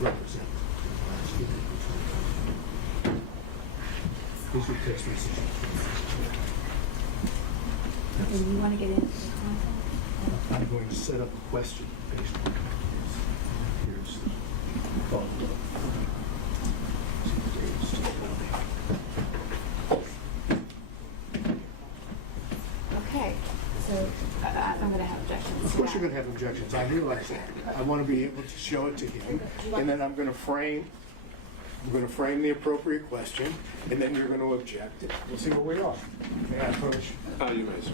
Represent. These are text messages. And you want to get into the content? I'm going to set up a question based on here's Okay, so I'm going to have objections. Of course you're going to have objections. I realize that. I want to be able to show it to him, and then I'm going to frame the appropriate question, and then you're going to object. We'll see where we are. May I approach? You may, sir.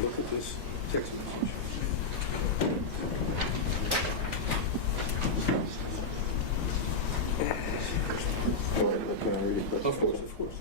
Look at this text message. Can I read it first? Of course, of course.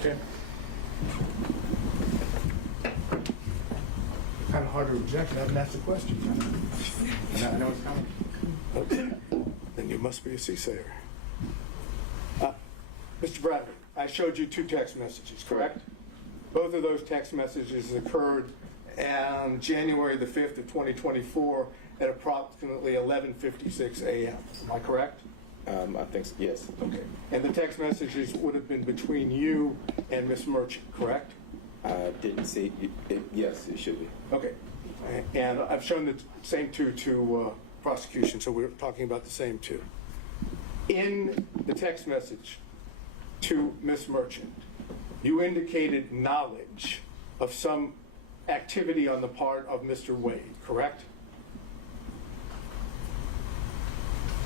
Okay. Kind of hard to object. I haven't asked the question. I know it's coming. Okay. Then you must be a CSAyer. Mr. Bradley, I showed you two text messages, correct? Both of those text messages occurred on January the 5th of 2024 at approximately 11:56 a.m. Am I correct? I think so, yes. Okay. And the text messages would have been between you and Miss Merchant, correct? I didn't see it. Yes, it should be. Okay. And I've shown the same two to prosecution, so we're talking about the same two. In the text message to Miss Merchant, you indicated knowledge of some activity on the part of Mr. Wade, correct?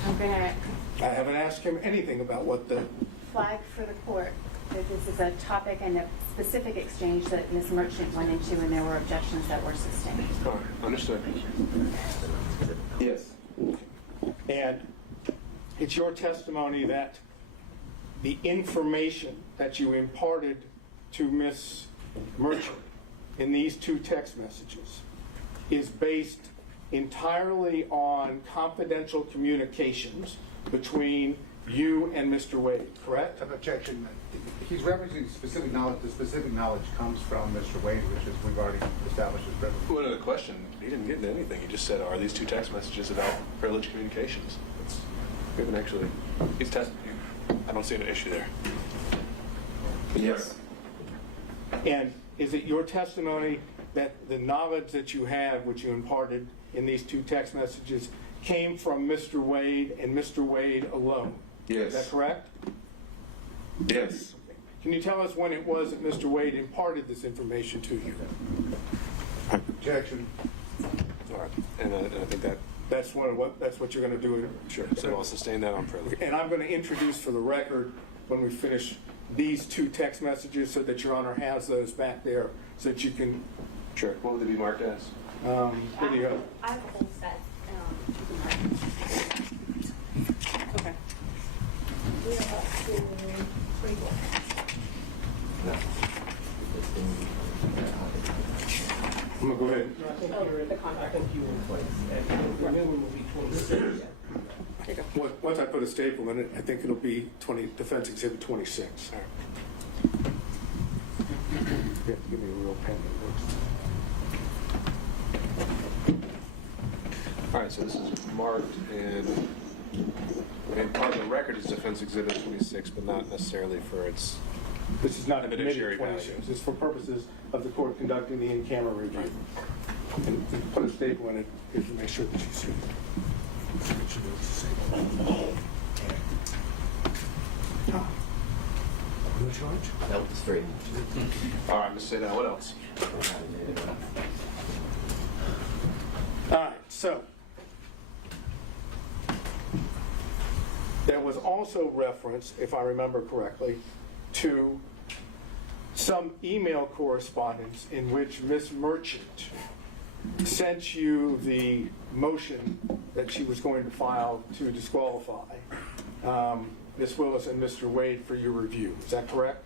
I'm going to I haven't asked him anything about what the... flag for the court that this is a topic and a specific exchange that Ms. Merchant went into, and there were objections that were sustained. All right, understood. Yes. And it's your testimony that the information that you imparted to Ms. Merchant in these two text messages is based entirely on confidential communications between you and Mr. Wade, correct? Of objection. He's referencing specific knowledge. The specific knowledge comes from Mr. Wade, which is we've already established as privilege. Well, another question. He didn't get into anything. He just said, "Are these two text messages about privileged communications?" We haven't actually. He's tested. I don't see an issue there. Yes. And is it your testimony that the knowledge that you have, which you imparted in these two text messages, came from Mr. Wade and Mr. Wade alone? Yes. Is that correct? Yes. Can you tell us when it was that Mr. Wade imparted this information to you? Objection. All right. And I think that. That's what you're going to do. Sure. So I'll sustain that on privilege. And I'm going to introduce for the record, when we finish these two text messages, so that Your Honor has those back there, so that you can. Sure. What would they be marked as? There you go. I have a whole set. Okay. We are up to 3 more. I'm going to go ahead. The contract. The new one will be 26. Once I put a staple in it, I think it'll be Defense Exhibit 26. You have to give me a real pen that works. All right. So this is marked and part of the record is Defense Exhibit 26, but not necessarily for its. This is not Evidentiary admitted 26. This is for purposes of the court conducting the in-camera review. And put a staple in it if you make sure that you see it. other charge? Nope, it's free. All right, Ms. Sadell, what else? All right, so there was also reference, if I remember correctly, to some email correspondence in which Ms. Merchant sent you the motion that she was going to file to disqualify Ms. Willis and Mr. Wade for your review. Is that correct?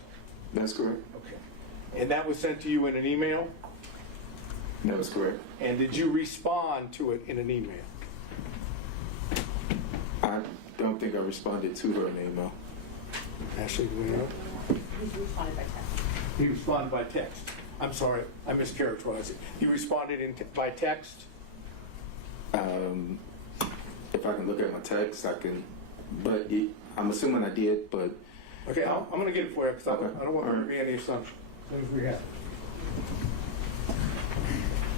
That's correct. Okay. And that was sent to you in an email? That is correct. And did you respond to it in an email? I don't think I responded to her in email. Ashley, do we know? He responded by text. He responded by text. I'm sorry, I mischaracterized it. He responded by text? If I can look at my text, I can, but I'm assuming I did, but Okay, I'm going to get it for you because I Okay. don't want there to be any assumption. As we have.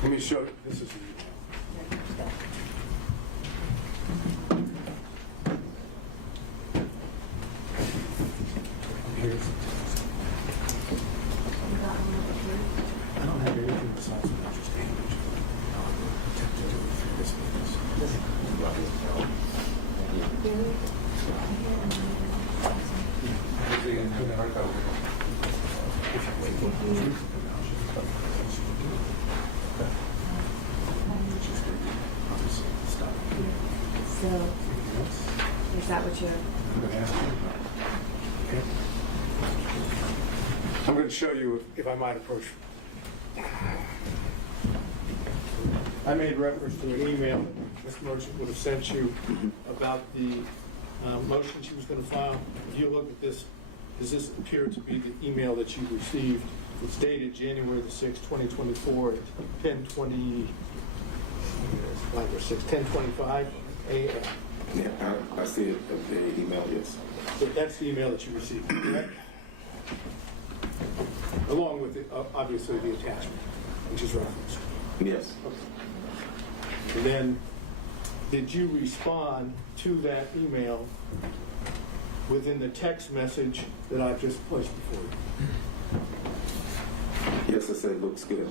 Let me show you. This is. Here's the text. I don't have anything besides what I just handed you. Attempted to through this witness. So, is that what you're? I'm going to show you if I might approach. I made reference to an email that Ms. Merchant would have sent you about the motion she was going to file. If you look at this, does this appear to be the email that you received? It's dated January the 6th, 2024 at 10:20, 10:25 a.m. yeah, I see it, the email, yes. So that's the email that you received, correct? Along with, obviously, the attachment, which is referenced. Yes. And then, did you respond to that email within the text message that I've just placed before you? Yes, I said it looks good.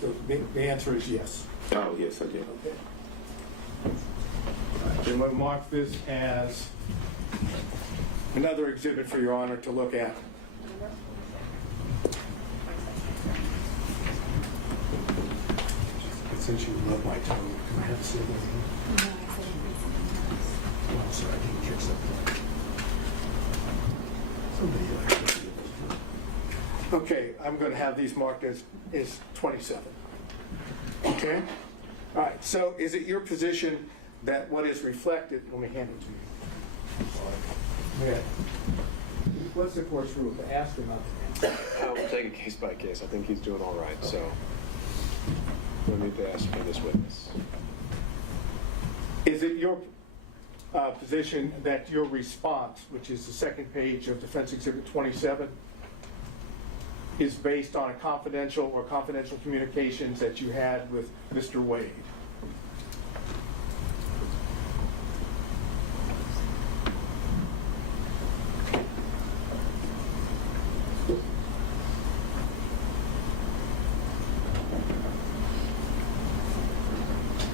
So the answer is yes. Oh, yes, I did. Okay. Then we'll mark this as another exhibit for Your Honor to look at. Since you love my tongue, can I have a seat? Oh, sorry, I didn't catch that. Somebody else. Okay, I'm going to have these marked as 27. Okay? All right, so is it your position that what is reflected, let me hand it to you. Okay. What's the court's rule? To ask or not to ask? We'll take it case by case. I think he's doing all right, so we'll need to ask for this witness. Is it your position that your response, which is the second page of Defense Exhibit 27, is based on a confidential or confidential communications that you had with Mr. Wade?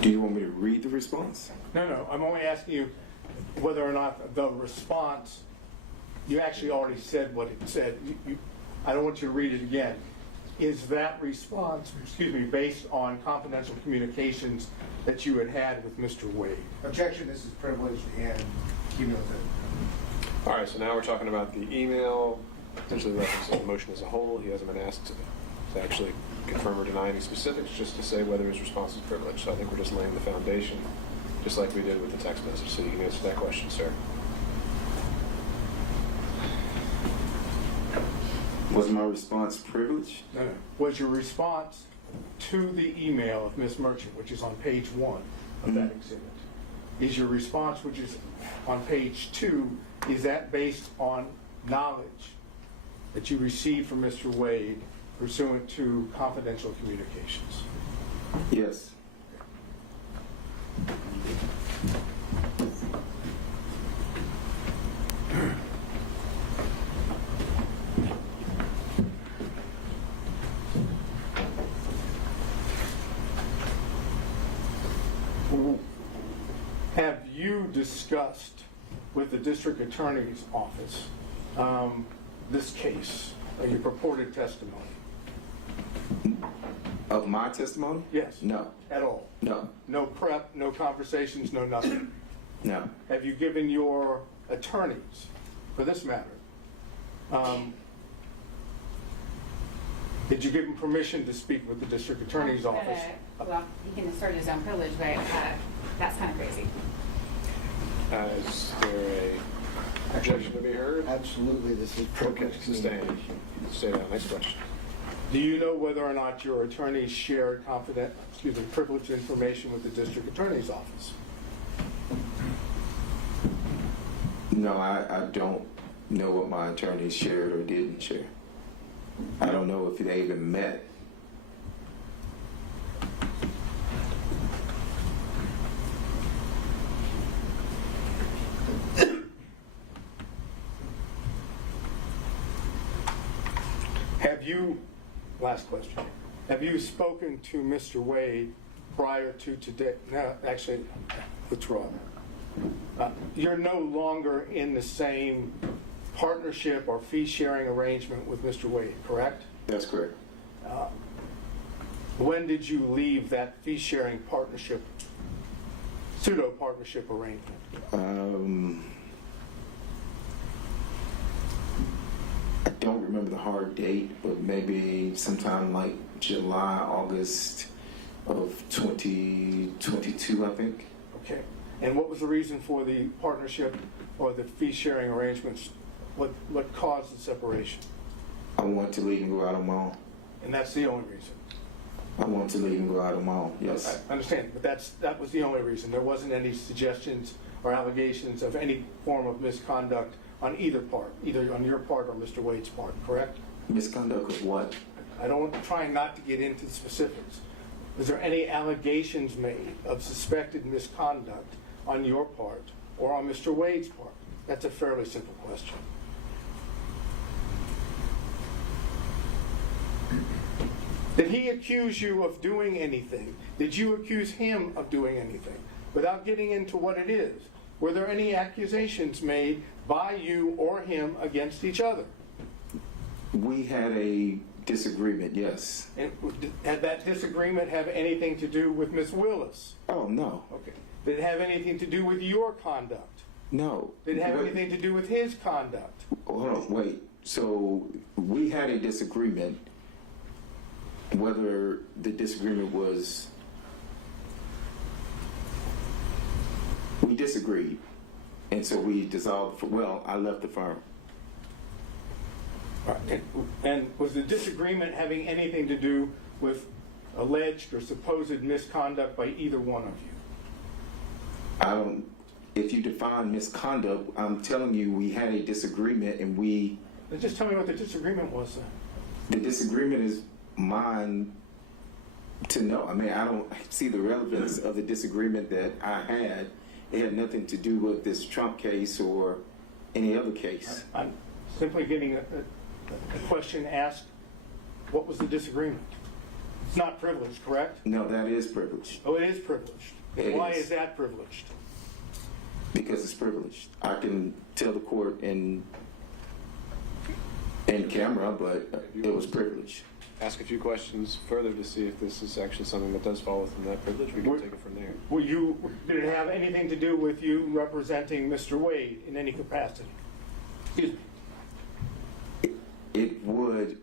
Do you want me to read the response? No, I'm only asking you whether or not the response, you actually already said what it said. I don't want you to read it again. Is that response, based on confidential communications that you had with Mr. Wade? Objection, this is privileged and cumulative. All right, so now we're talking about the email, potentially referencing the motion as a whole. He hasn't been asked to actually confirm or deny any specifics, just to say whether his response is privileged. So I think we're just laying the foundation, just like we did with the text message. So you can answer that question, sir. Was my response privileged? No. Was your response to the email of Ms. Merchant, which is on page 1 of that exhibit, is your response, which is on page 2, is that based on knowledge that you received from Mr. Wade pursuant to confidential communications? Yes. discussed with the district attorney's office this case, or your purported testimony? Of my testimony? Yes. No. At all? No. No prep, no conversations, no nothing? No. Have you given your attorneys, for this matter, did you give them permission to speak with the district attorney's office? Well, he can assert his own privilege, but that's kind of crazy. Is there a objection to be heard? Absolutely, this is Okay, privileged sustained. communication. Stay down. Next question. Do you know whether or not your attorneys shared privileged information with the district attorney's office? No, I don't know what my attorneys shared or didn't share. I don't know if they even met. Last question. Have you spoken to Mr. Wade prior to today? No, actually, withdraw. You're no longer in the same partnership or fee-sharing arrangement with Mr. Wade, correct? That's correct. When did you leave that fee-sharing partnership, pseudo-partnership arrangement? I don't remember the hard date, but maybe sometime like July, August of 2022, I think. Okay. And what was the reason for the partnership or the fee-sharing arrangements? What caused the separation? I wanted to leave and go out on my own. And that's the only reason? I wanted to leave and go out on my own, yes. I understand, but that was the only reason. There wasn't any suggestions or allegations of any form of misconduct on either part, either on your part or Mr. Wade's part, correct? Misconduct of what? Trying not to get into the specifics. Was there any allegations made of suspected misconduct on your part or on Mr. Wade's part? That's a fairly simple question. Did he accuse you of doing anything? Did you accuse him of doing anything? Without getting into what it is, were there any accusations made by you or him against each other? We had a disagreement, yes. And did that disagreement have anything to do with Ms. Willis? Oh, no. Okay. Did it have anything to do with your conduct? No. Did it have Wait. anything to do with his conduct? Hold on, wait. So we had a disagreement. Whether the disagreement was, we disagreed, and so we dissolved. I left the firm. Right. And was the disagreement having anything to do with alleged or supposed misconduct by either one of you? I don't. If you define misconduct, I'm telling you, we had a disagreement, and we. Just tell me what the disagreement was then. The disagreement is mine to know. I mean, I don't see the relevance of the disagreement that I had. It had nothing to do with this Trump case or any other case. I'm simply getting a question asked, what was the disagreement? It's not privileged, correct? No, that is privileged. Oh, it is privileged. It Why is. is that privileged? Because it's privileged. I can tell the court in camera, but it was privileged. Ask a few questions further to see if this is actually something that does fall within that privilege. We can take it from there. Did it have anything to do with you representing Mr. Wade in any capacity? Excuse me. It would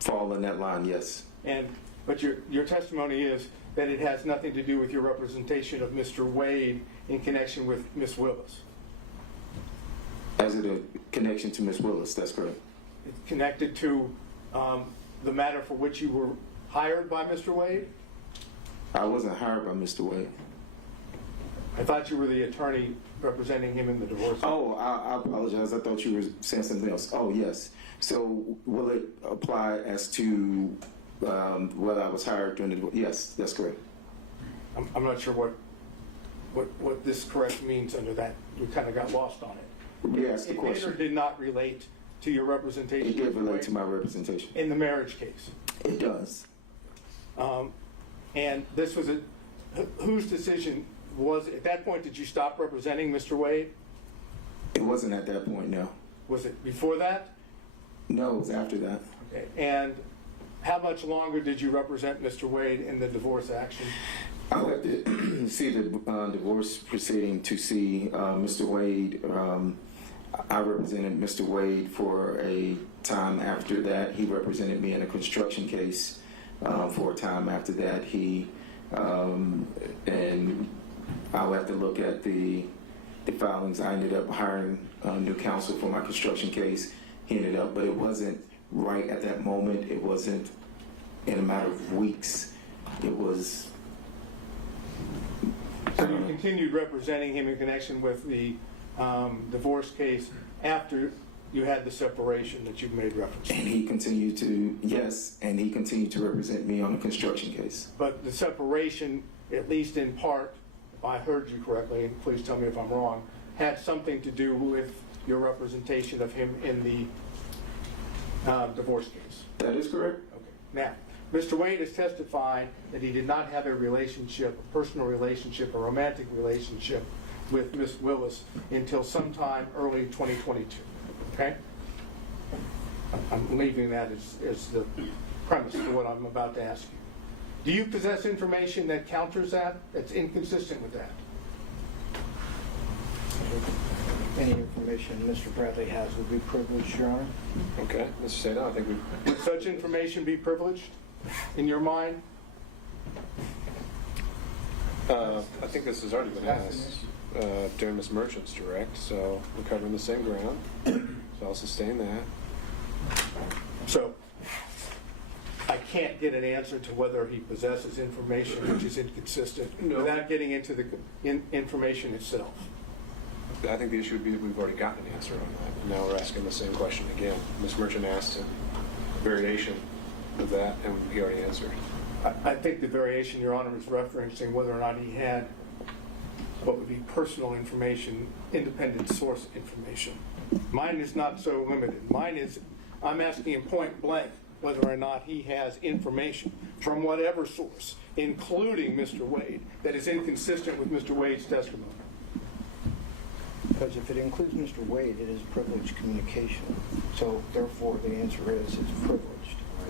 fall in that line, yes. But your testimony is that it has nothing to do with your representation of Mr. Wade in connection with Ms. Willis. As it a connection to Ms. Willis, that's correct. It's connected to the matter for which you were hired by Mr. Wade? I wasn't hired by Mr. Wade. I thought you were the attorney representing him in the divorce. Oh, I apologize. I thought you were saying something else. Oh, yes. So will it apply as to whether I was hired during the divorce? Yes, that's correct. I'm not sure what this correct means under that. We kind of got lost on it. We asked the It did question. or did not relate to your representation? It did of relate Wade to my representation. in the marriage case. It does. And this was whose decision at that point, did you stop representing Mr. Wade? It wasn't at that point, no. Was it before that? No, it was after that. Okay. And how much longer did you represent Mr. Wade in the divorce action? I would have to see the divorce proceeding to see Mr. Wade. I represented Mr. Wade for a time after that. He represented me in a construction case for a time after that. And I'll have to look at the filings. I ended up hiring new counsel for my construction case. He ended up, but it wasn't right at that moment. It wasn't in a matter of weeks. It was. So you continued representing him in connection with the divorce case after you had the separation that you've made reference to? And he continued to, yes, and he continued to represent me on the construction case. But the separation, at least in part, if I heard you correctly, and please tell me if I'm wrong, had something to do with your representation of him in the divorce case. That is correct. Okay. Now, Mr. Wade has testified that he did not have a relationship, a personal relationship, a romantic relationship with Ms. Willis until sometime early 2022. Okay? I'm leaving that as the premise for what I'm about to ask you. Do you possess information that counters that, that's inconsistent with that? Any information Mr. Bradley has would be privileged, Your Honor. Okay, Mr. Sado, I think we. Would such information be privileged in your mind? I think this has already been asked during Ms. Merchant's direct, so we're covering the same ground. So I'll sustain that. So I can't get an answer to whether he possesses information which is inconsistent without getting into the information itself. I think the issue would be that we've already gotten an answer on that. And now we're asking the same question again. Ms. Merchant asked a variation of that, and he already answered. I think the variation, Your Honor, is referencing whether or not he had what would be personal information, independent source information. Mine is not so limited. Mine is, I'm asking him point blank whether or not he has information from whatever source, including Mr. Wade, that is inconsistent with Mr. Wade's testimony. Because if it includes Mr. Wade, it is privileged communication. So therefore, the answer is it's privileged.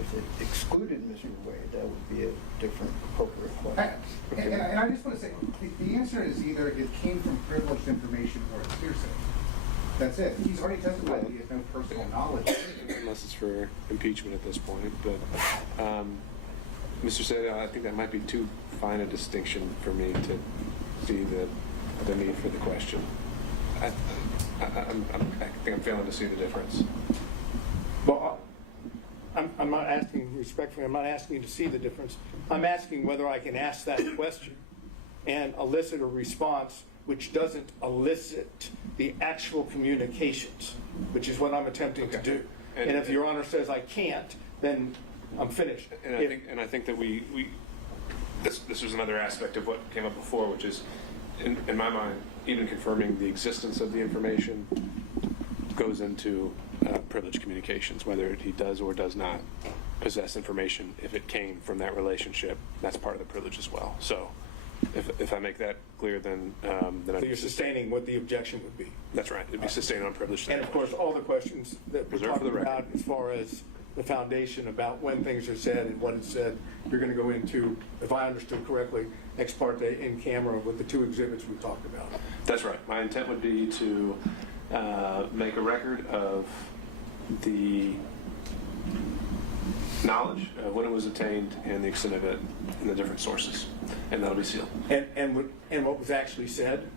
If it excluded Mr. Wade, that would be a different appropriate question. And I just want to say, the answer is either it came from privileged information or it's hearsay. That's it. He's already testified that he has no personal knowledge. Unless it's for impeachment at this point. But Mr. Sado, I think that might be too fine a distinction for me to see the need for the question. I think I'm failing to see the difference. Well, I'm not asking, respectfully, I'm not asking you to see the difference. I'm asking whether I can ask that question and elicit a response which doesn't elicit the actual communications, which is what I'm attempting to do. And if Your Honor says I can't, then I'm finished. And I think that this was another aspect of what came up before, which is, in my mind, even confirming the existence of the information goes into privileged communications, whether he does or does not possess information. If it came from that relationship, that's part of the privilege as well. So if I make that clear, then So you're sustaining what the objection would be. That's right. It'd be sustained on privilege. And of course, all the questions that we're Reserved for the talking about record. as far as the foundation about when things are said and what is said, you're going to go into, if I understood correctly, ex parte in camera with the two exhibits we talked about. That's right. My intent would be to make a record of the knowledge of when it was obtained and the extent of it in the different sources, and that'll be sealed. And what was actually said.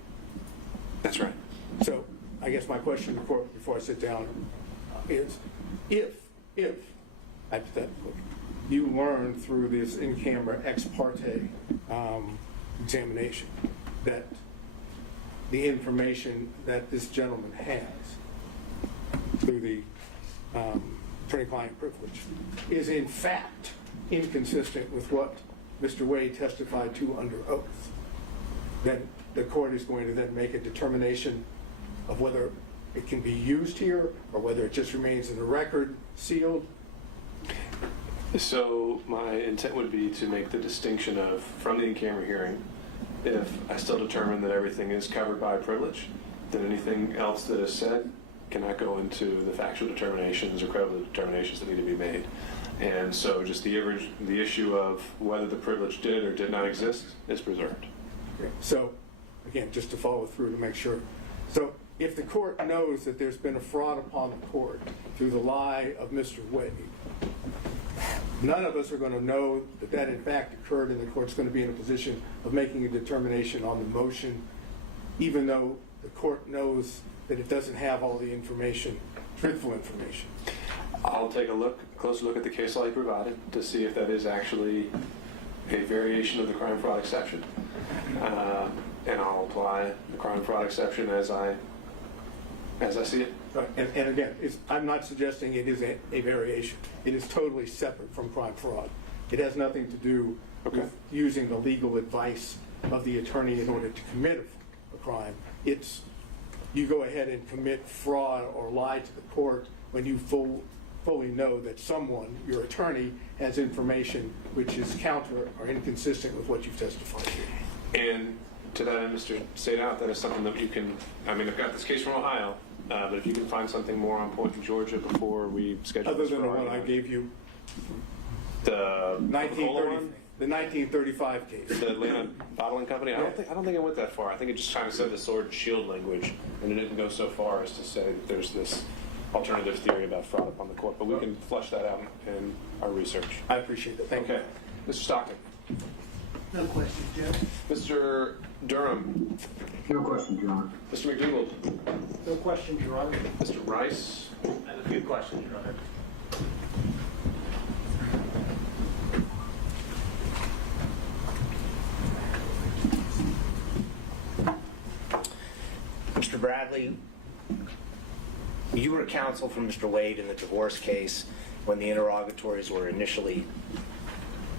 That's right. So I guess my question before I sit down is, if hypothetically you learn through this in-camera ex parte examination that the information that this gentleman has through the attorney-client privilege is in fact inconsistent with what Mr. Wade testified to under oath, then the court is going to then make a determination of whether it can be used here or whether it just remains in the record sealed. So my intent would be to make the distinction of, from the in-camera hearing, If I still determine that everything is covered by privilege, then anything else that is said cannot go into the factual determinations or credible determinations that need to be made. And so just the issue of whether the privilege did or did not exist is preserved. Okay. So, again, just to follow through to make sure. So, if the court knows that there's been a fraud upon the court through the lie of Mr. Wade, none of us are going to know that that in fact occurred, and the court's going to be in a position of making a determination on the motion, even though the court knows that it doesn't have all the information, truthful information. I'll take a closer look at the case law you provided to see if that is actually a variation of the crime fraud exception. And I'll apply the crime fraud exception as I see it. Right. And again, I'm not suggesting it is a variation. It is totally separate from crime fraud. It has nothing to do with using the legal advice of the attorney in order to commit a crime. It's you go ahead and commit fraud or lie to the court when you fully know that someone, your attorney, has information which is counter or inconsistent with what you've testified to. And to that end, Mr. Sadout, that is something that you can, I mean, I've got this case from Ohio, but if you can find something more on point in Georgia before we schedule Other this than the for one I gave you, the 1935 case. The Atlanta Bottling Company. I don't think it went that far. I think it just kind of said the sword and shield language, and it didn't go so far as to say that there's this alternative theory about fraud upon the court. But we can flesh that out in our research. I appreciate that. Thank you. Okay, Mr. Stockton. No question, Judge. Mr. Durham. No question, Your Honor. Mr. McDougald. No question, Your Honor. Mr. Rice. I have a few questions, Your Honor. Mr. Bradley, you were counsel for Mr. Wade in the divorce case when the interrogatories were initially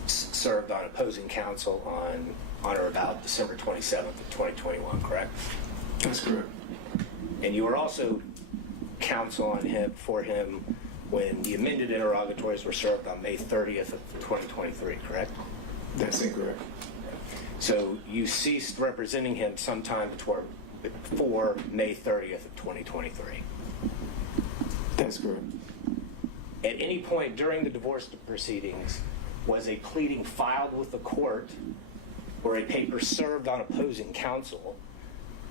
served on opposing counsel on or about December 27th of 2021, correct? That's correct. And you were also counsel for him when the amended interrogatories were served on May 30th of 2023, correct? That's incorrect. So you ceased representing him sometime before May 30th of 2023. That's correct. At any point during the divorce proceedings, was a pleading filed with the court or a paper served on opposing counsel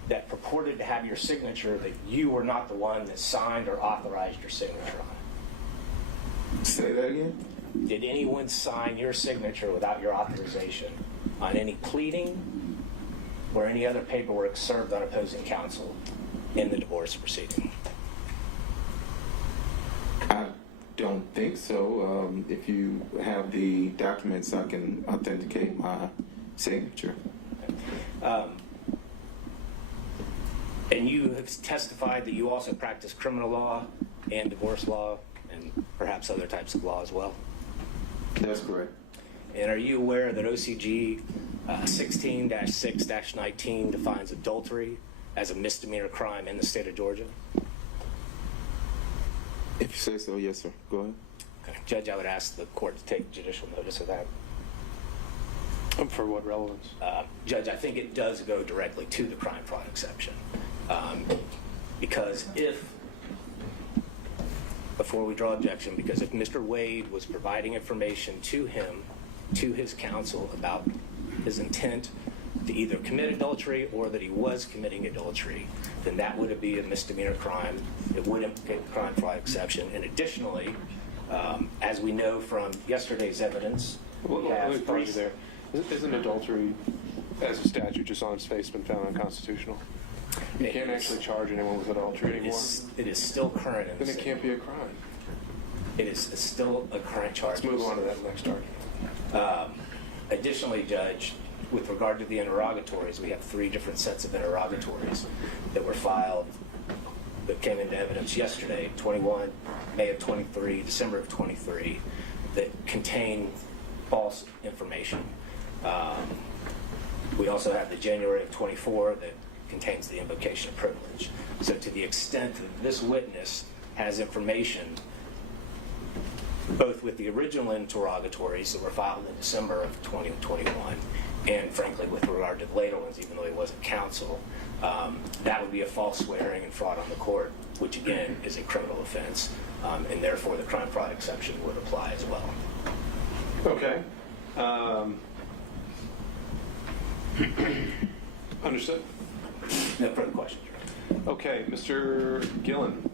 that purported to have your signature that you were not the one that signed or authorized your signature on it? Say that again? Did anyone sign your signature without your authorization on any pleading or any other paperwork served on opposing counsel in the divorce proceeding? I don't think so. If you have the documents, I can authenticate my signature. And you have testified that you also practice criminal law and divorce law and perhaps other types of law as well? That's correct. And are you aware that OCG 16-6-19 defines adultery as a misdemeanor crime in the state of Georgia? If you say so, yes, sir. Go ahead. Okay. Judge, I would ask the court to take judicial notice of that. For what relevance? Judge, I think it does go directly to the crime fraud exception. Because before we draw objection, because if Mr. Wade was providing information to his counsel about his intent to either commit adultery or that he was committing adultery, then that would be a misdemeanor crime. It would implicate the crime fraud exception. And additionally, as we know from yesterday's evidence, we have three there. Isn't adultery, as a statute, just on its face, been found unconstitutional? You can't actually charge anyone with adultery anymore. It is still current in the Then it state. can't be a crime. It is still a current charge. Let's move on to that next argument. Additionally, Judge, with regard to the interrogatories, we have three different sets of interrogatories that were filed that came into evidence yesterday, 21, May of 23, December of 23, that contain false information. We also have the January of 24 that contains the invocation of privilege. So to the extent that this witness has information, both with the original interrogatories that were filed in December of 2021 And frankly, with regard to the later ones, even though he wasn't counsel, that would be a false swearing and fraud on the court, which again is a criminal offense, and therefore the crime fraud exception would apply as well. Okay. Understood. No further questions. Okay, Mr. Gillen.